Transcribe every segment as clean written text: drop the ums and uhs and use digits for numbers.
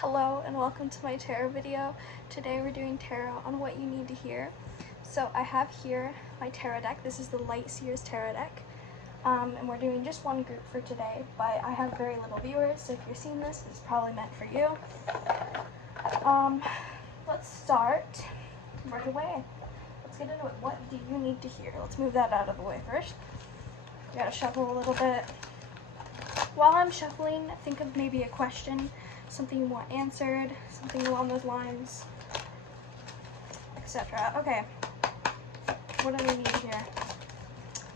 Hello and welcome to my tarot video. Today we're doing tarot on what you need to hear. So I have here my tarot deck. This is the Light Seers tarot deck. And we're doing just one group for today, but I have very little viewers, so if you're seeing this, it's probably meant for you. Let's start right away. Let's get into it. What do you need to hear? Let's move that out of the way first. You gotta shuffle a little bit. While I'm shuffling, think of maybe a question, something you want answered, something along those lines, etc. Okay, what do we need here?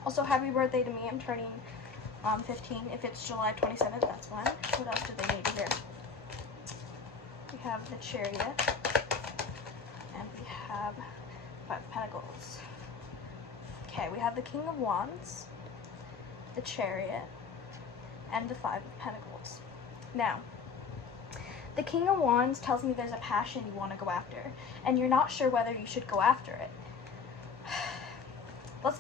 Also, happy birthday to me. I'm turning 15. If it's July 27th, that's when. What else do they need to hear? We have the Chariot, and we have Five of Pentacles. Okay, we have the King of Wands, the Chariot, and the Five of Pentacles. Now, the King of Wands tells me there's a passion you want to go after, and you're not sure whether you should go after it. Let's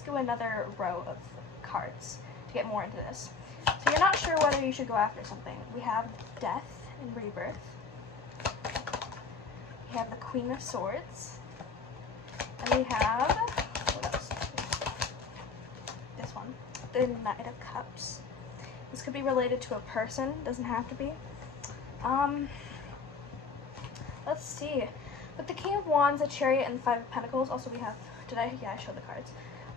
go another row of cards to get more into this. So you're not sure whether you should go after something. We have Death and Rebirth. We have the Queen of Swords. And we have, what else? This one, the Knight of Cups. This could be related to a person, doesn't have to be. Let's see. With the King of Wands, the Chariot, and the Five of Pentacles, also we have, I showed the cards.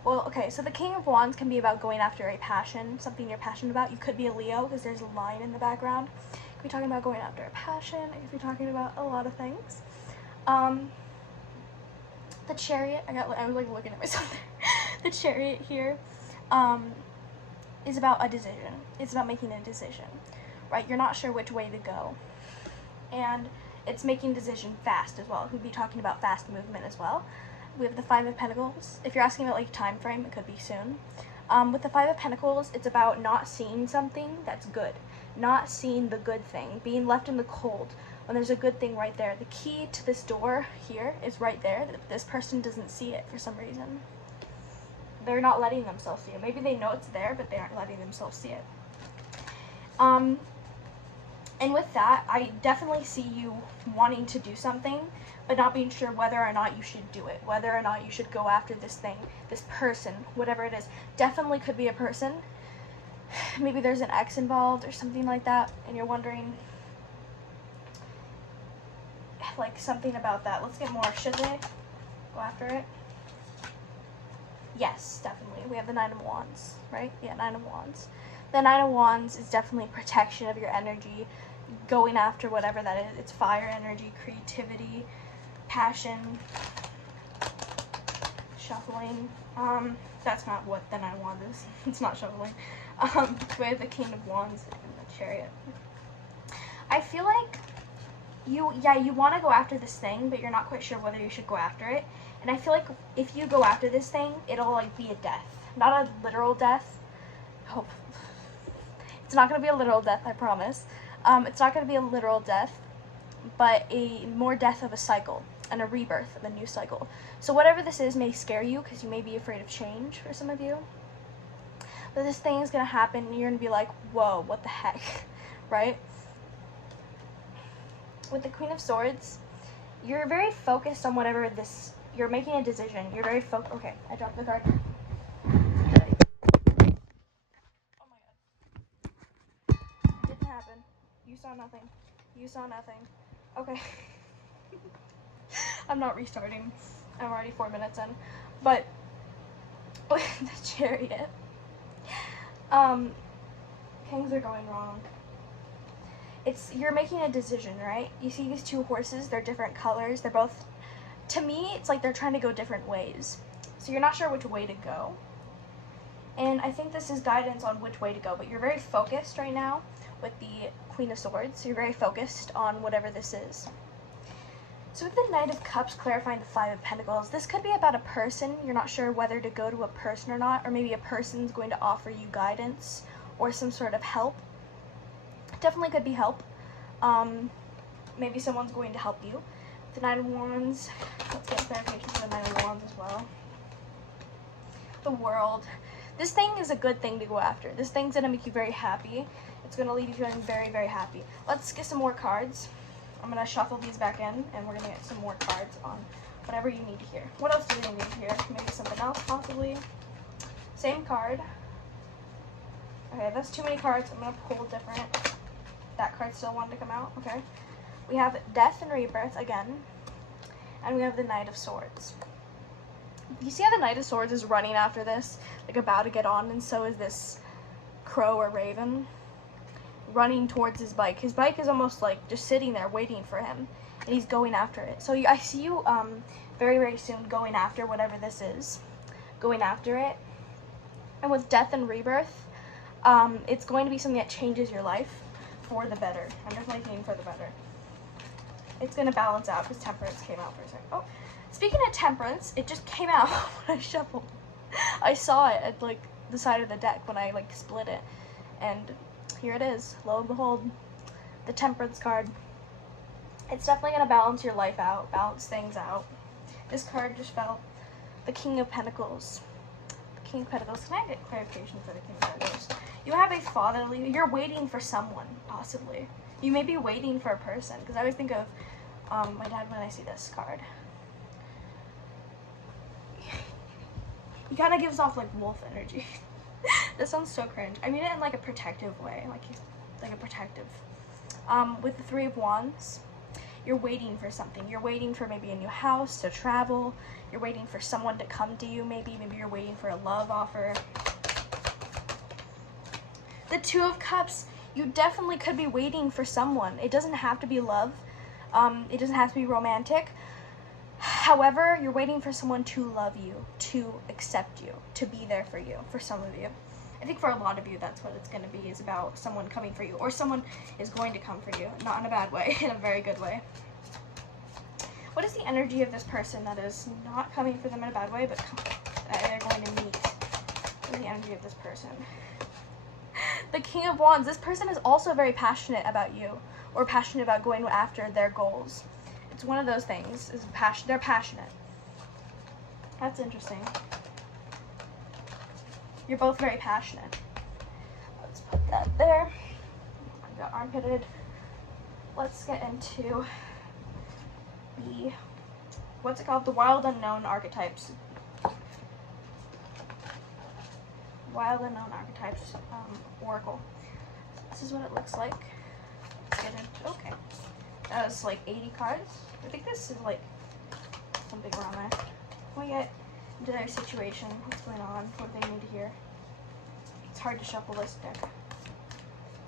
Well, okay, so the King of Wands can be about going after a passion, something you're passionate about. You could be a Leo, because there's a line in the background. You could be talking about going after a passion. You could be talking about a lot of things. The Chariot, I was like looking at myself there. The Chariot here, is about a decision. It's about making a decision, right? You're not sure which way to go. And it's making a decision fast as well. We'd be talking about fast movement as well. We have the Five of Pentacles. If you're asking about like time frame, it could be soon. With the Five of Pentacles, it's about not seeing something that's good. Not seeing the good thing. Being left in the cold when there's a good thing right there. The key to this door here is right there. This person doesn't see it for some reason. They're not letting themselves see it. Maybe they know it's there, but they aren't letting themselves see it. And with that, I definitely see you wanting to do something, but not being sure whether or not you should do it, whether or not you should go after this thing, this person, whatever it is. Definitely could be a person. Maybe there's an ex involved or something like that, and you're wondering, like, something about that. Let's get more. Should they go after it? Yes, definitely. We have the Nine of Wands, right? Yeah, Nine of Wands. The Nine of Wands is definitely protection of your energy, going after whatever that is. It's fire energy, creativity, passion, shuffling. That's not what the Nine of Wands is. It's not shuffling. We have the King of Wands and the Chariot. I feel like you want to go after this thing, but you're not quite sure whether you should go after it. And I feel like if you go after this thing, it'll like be a death. Not a literal death. Hope. It's not going to be a literal death, I promise. It's not going to be a literal death, but a more death of a cycle and a rebirth of a new cycle. So whatever this is may scare you because you may be afraid of change for some of you. But this thing is going to happen and you're going to be like, whoa, what the heck, right? With the Queen of Swords, you're very focused on whatever this, you're making a decision. You're very focused. Okay, I dropped the card. Didn't happen. You saw nothing. You saw nothing. Okay. I'm not restarting. I'm already 4 minutes in. But with the Chariot, things are going wrong. You're making a decision, right? You see these two horses, they're different colors. They're both, to me, it's like they're trying to go different ways. So you're not sure which way to go. And I think this is guidance on which way to go, but you're very focused right now with the Queen of Swords. You're very focused on whatever this is. So with the Knight of Cups clarifying the Five of Pentacles, this could be about a person. You're not sure whether to go to a person or not, or maybe a person's going to offer you guidance or some sort of help. Definitely could be help. Maybe someone's going to help you. The Nine of Wands, let's get clarification for the Nine of Wands as well. The World. This thing is a good thing to go after. This thing's gonna make you very happy. It's going to leave you feeling very, very happy. Let's get some more cards. I'm going to shuffle these back in, and we're going to get some more cards on whatever you need here. What else do they need here? Maybe something else, possibly. Same card. Okay, that's too many cards. I'm going to pull different. That card still wanted to come out. Okay. We have Death and Rebirth again. And we have the Knight of Swords. You see how the Knight of Swords is running after this? Like about to get on, and so is this crow or raven. Running towards his bike. His bike is almost like just sitting there waiting for him. And he's going after it. So I see you very, very soon going after whatever this is. Going after it. And with Death and Rebirth, it's going to be something that changes your life for the better. I'm definitely thinking for the better. It's going to balance out because Temperance came out for a second. Oh, speaking of Temperance, it just came out when I shuffled. I saw it at like the side of the deck when I like split it. And here it is. Lo and behold, the Temperance card. It's definitely going to balance your life out, balance things out. This card just fell. The King of Pentacles. The King of Pentacles. Can I get clarification for the King of Pentacles? You have a fatherly, you're waiting for someone, possibly. You may be waiting for a person, because I always think of my dad when I see this card. He kind of gives off like wolf energy. This sounds so cringe. I mean it in like a protective way, like he's like a protective. With the Three of Wands, you're waiting for something. You're waiting for maybe a new house, to travel. You're waiting for someone to come to you, maybe you're waiting for a love offer. The Two of Cups, you definitely could be waiting for someone. It doesn't have to be love. It doesn't have to be romantic. However, you're waiting for someone to love you, to accept you, to be there for you, for some of you. I think for a lot of you, that's what it's going to be, is about someone coming for you, or someone is going to come for you, not in a bad way, in a very good way. What is the energy of this person that is not coming for them in a bad way, but they're going to meet? What is the energy of this person? The King of Wands. This person is also very passionate about you, or passionate about going after their goals. It's one of those things. Is they're passionate. That's interesting. You're both very passionate. Let's put that there. I got armpitted. Let's get into the, what's it called? The Wild Unknown Archetypes. Wild Unknown Archetypes Oracle. This is what it looks like. Let's get into, okay. That was like 80 cards. I think this is like something around there. We get into their situation, what's going on, what they need to hear. It's hard to shuffle this deck.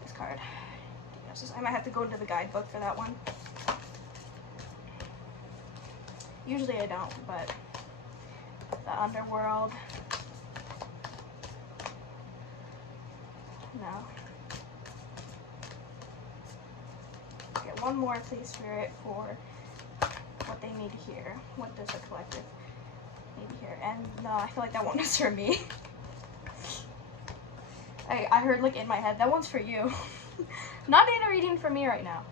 This card. I might have to go into the guidebook for that one. Usually I don't, but the Underworld. No. Get one more, please, Spirit, for what they need to hear. What does the collective need to hear? And no, I feel like that one is for me. I heard like in my head, that one's for you. Not in a reading for me right now.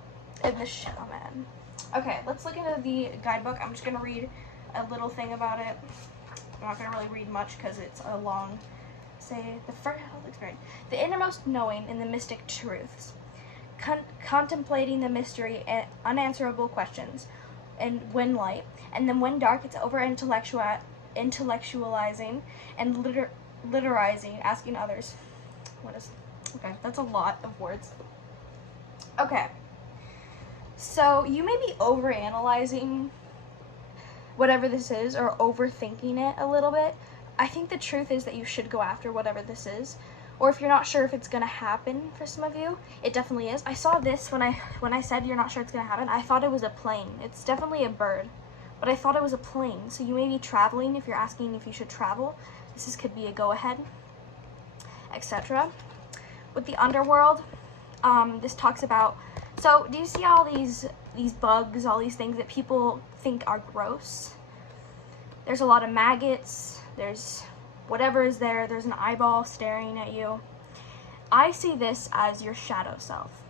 In the Shaman. Okay, let's look into the guidebook. I'm just going to read a little thing about it. I'm not going to really read much because it's a long, say, the first, the innermost knowing in the mystic truths. Contemplating the mystery and unanswerable questions. And when light. And then when dark, it's over intellectualizing and literizing, asking others. What is, okay, that's a lot of words. Okay. So you may be overanalyzing whatever this is, or overthinking it a little bit. I think the truth is that you should go after whatever this is. Or if you're not sure if it's gonna happen for some of you, it definitely is. I saw this when I said you're not sure it's gonna happen. I thought it was a plane. It's definitely a bird, but I thought it was a plane. So you may be traveling. If you're asking if you should travel, this could be a go ahead, etc. With the Underworld, this talks about. So do you see all these bugs, all these things that people think are gross? There's a lot of maggots. There's whatever is there. There's an eyeball staring at you. I see this as your shadow self.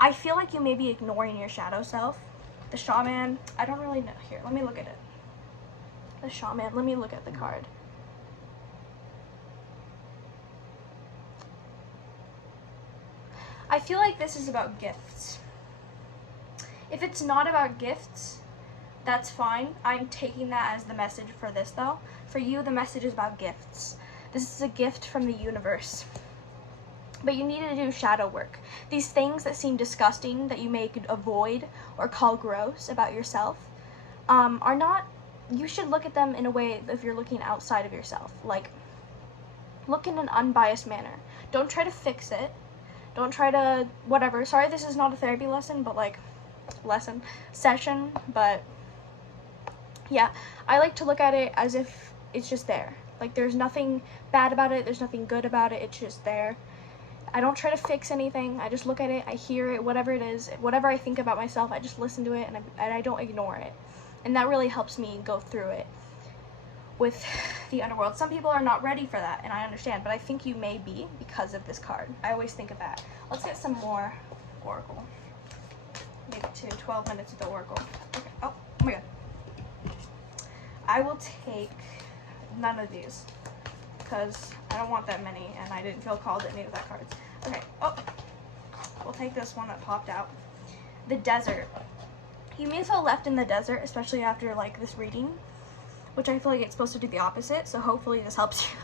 I feel like you may be ignoring your shadow self. The Shaman, I don't really know. Here, let me look at it. The Shaman, let me look at the card. feel like this is about gifts. If it's not about gifts, that's fine. I'm taking that as the message for this though. For you, the message is about gifts. This is a gift from the universe. But you need to do shadow work. These things that seem disgusting, that you may avoid or call gross about yourself, are not, you should look at them in a way if you're looking outside of yourself. Like, look in an unbiased manner. Don't try to fix it. Don't try to, whatever. Sorry, this is not a therapy lesson, but like, session, but yeah, I like to look at it as if it's just there. Like, there's nothing bad about it, there's nothing good about it, it's just there. I don't try to fix anything. I just look at it, I hear it, whatever it is, whatever I think about myself, I just listen to it, and I don't ignore it. And that really helps me go through it with the underworld. Some people are not ready for that, and I understand, but I think you may be because of this card. I always think of that. Let's get some more Oracle. Maybe 12 minutes of the Oracle. Okay. Oh my god. I will take none of these because I don't want that many, and I didn't feel called at any of that cards. Okay. Oh, we'll take this one that popped out. The desert. You may feel left in the desert, especially after like this reading, which I feel like it's supposed to do the opposite. So hopefully this helps you.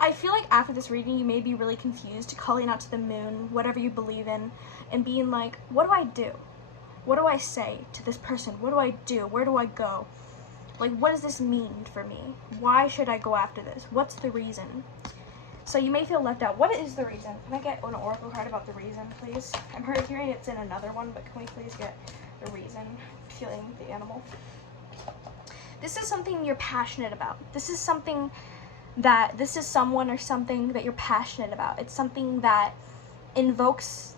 I feel like after this reading, you may be really confused, calling out to the moon, whatever you believe in, and being like, what do I do? What do I say to this person? What do I do? Where do I go? Like, what does this mean for me? Why should I go after this? What's the reason? So you may feel left out. What is the reason? Can I get an oracle card about the reason, please? I'm hearing it's in another one, but can we please get the reason? Feeling the animal. This is something you're passionate about. This is something that, this is someone or something that you're passionate about. It's something that invokes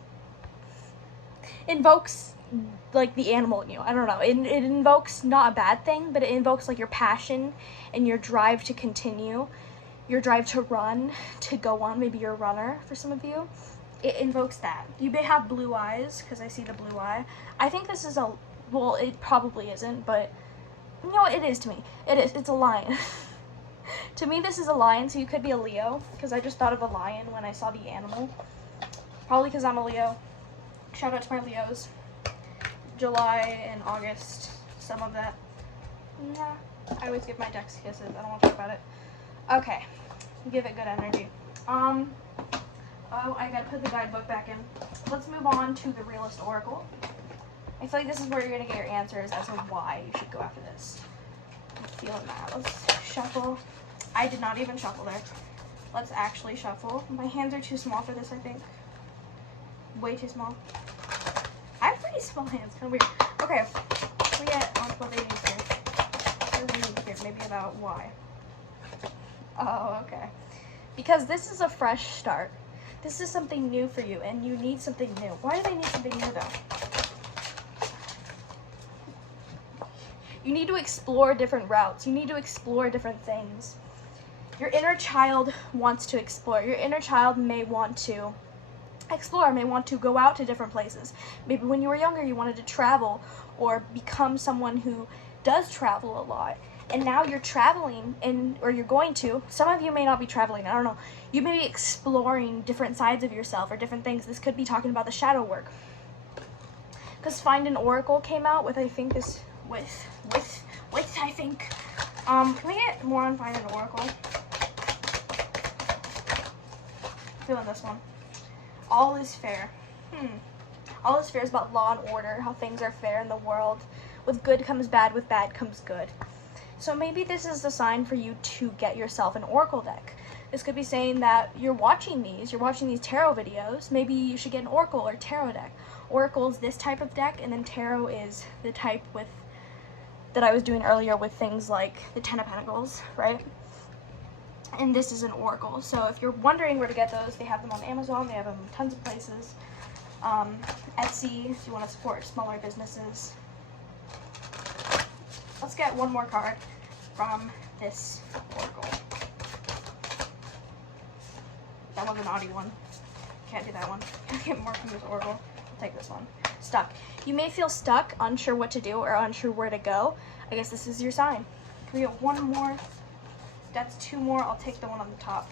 like the animal in you. I don't know. It invokes not a bad thing, but it invokes like your passion and your drive to continue, your drive to run, to go on. Maybe you're a runner for some of you. It invokes that. You may have blue eyes, because I see the blue eye. I think this is a, well, it probably isn't, but you know what, it is to me. It is. It's a lion. To me, this is a lion, so you could be a Leo, because I just thought of a lion when I saw the animal. Probably because I'm a Leo. Shout out to my Leos. July and August, some of that. Nah, I always give my decks kisses. I don't want to talk about it. Okay, give it good energy. Oh, I gotta put the guidebook back in. Let's move on to the Realist Oracle. I feel like this is where you're gonna get your answers as to why you should go after this. I'm feeling that. Let's shuffle. I did not even shuffle there. Let's actually shuffle. My hands are too small for this, I think. Way too small. I have pretty small hands, kind of weird. Okay, we get on what they need here. What do they need here? Maybe about why. Oh, okay. Because this is a fresh start. This is something new for you, and you need something new. Why do they need something new, though? You need to explore different routes. You need to explore different things. Your inner child wants to explore. Your inner child may want to explore, may want to go out to different places. Maybe when you were younger you wanted to travel or become someone who does travel a lot, and now you're traveling, or you're going to. Some of you may not be traveling, I don't know. You may be exploring different sides of yourself or different things. This could be talking about the shadow work, because Find an Oracle came out with, I think this, with I think, can we get more on Find an Oracle? Feeling this one. All is fair. All is fair is about law and order, how things are fair in the world. With good comes bad, with bad comes good. So maybe this is the sign for you to get yourself an oracle deck. This could be saying that you're watching these tarot videos. Maybe you should get an oracle or tarot deck. Oracle is this type of deck, and then tarot is the type with that I was doing earlier with things like the Ten of Pentacles, right? And this is an oracle. So if you're wondering where to get those, they have them on Amazon. They have them tons of places. Etsy, if you want to support smaller businesses. Let's get one more card from this oracle. That was an naughty one. Can't do that one. Can I get more from this oracle? I'll take this one. Stuck. You may feel stuck, unsure what to do, or unsure where to go. I guess this is your sign. Can we get one more? That's two more. I'll take the one on the top.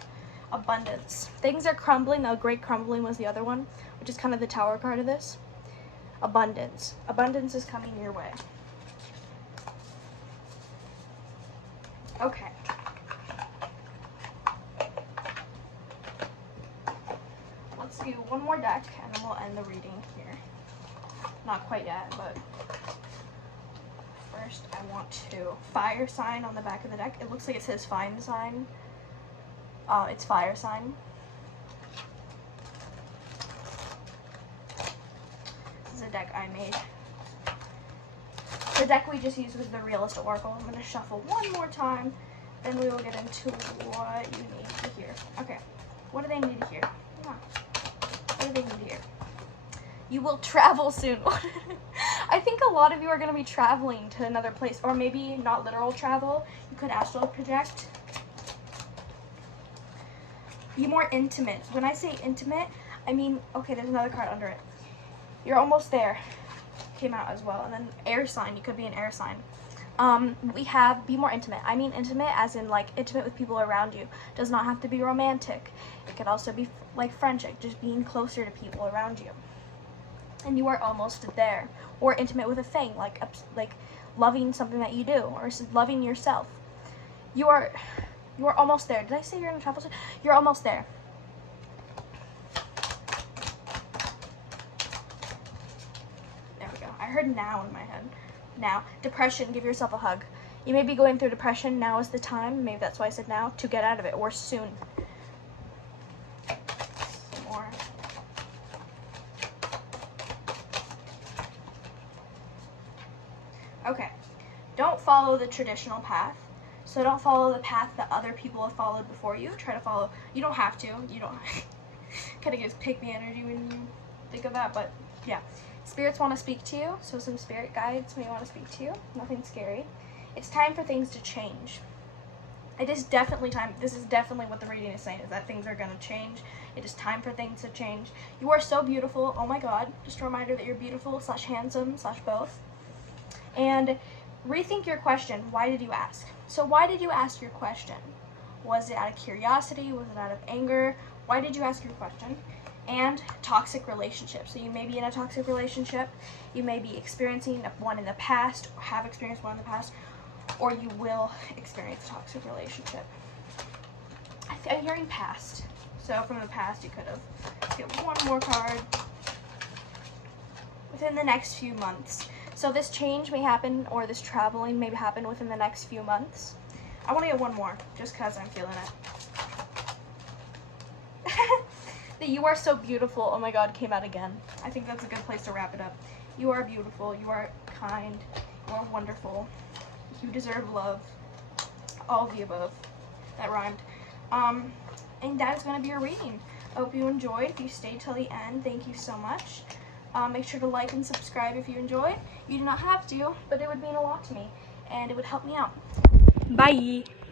Abundance. Things are crumbling. The Great Crumbling was the other one, which is kind of the Tower card of this. Abundance. Abundance is coming your way. Okay. Let's do one more deck, and then we'll end the reading here. Not quite yet, but first I want to fire sign on the back of the deck. It looks like it says fine sign. It's fire sign. This is a deck I made. The deck we just used was the Realist Oracle. I'm going to shuffle one more time, then we will get into what you need to hear. Okay, what do they need to hear? Yeah. What do they need to hear? You will travel soon. I think a lot of you are going to be traveling to another place, or maybe not literal travel. You could astral project. Be more intimate. When I say intimate, I mean, okay, there's another card under it. You're almost there. Came out as well. And then air sign. You could be an air sign. We have be more intimate. I mean intimate as in like intimate with people around you. Does not have to be romantic. It could also be like friendship, just being closer to people around you. And you are almost there. Or intimate with a thing, like loving something that you do, or loving yourself. You are almost there. Did I say you're in a travel? You're almost there. There we go. I heard now in my head. Now. Depression. Give yourself a hug. You may be going through depression. Now is the time. Maybe that's why I said now. To get out of it. Or soon. Some more. Okay. Don't follow the traditional path. So don't follow the path that other people have followed before you. Try to follow. You don't have to. You don't. Kind of gives pick me energy when you think of that. But yeah, spirits want to speak to you. So some spirit guides may want to speak to you. Nothing scary. It's time for things to change. It is definitely time. This is definitely what the reading is saying, is that things are going to change. It is time for things to change. You are so beautiful. Oh my God. Just a reminder that you're beautiful / handsome / both. And rethink your question. Why did you ask? So why did you ask your question? Was it out of curiosity? Was it out of anger? Why did you ask your question? And toxic relationships. So you may be in a toxic relationship. You may be experiencing one in the past, or have experienced one in the past, or you will experience a toxic relationship. I'm hearing past. So from the past, you could have. Let's get one more card. Within the next few months. So this change may happen, or this traveling may happen within the next few months. I want to get one more, just because I'm feeling it. That you are so beautiful, oh my God, came out again. I think that's a good place to wrap it up. You are beautiful, you are kind, you are wonderful. You deserve love. All of the above. That rhymed. And that is going to be your reading. I hope you enjoyed. If you stayed till the end, thank you so much. Make sure to like and subscribe if you enjoyed. You do not have to, but it would mean a lot to me, and it would help me out. Bye!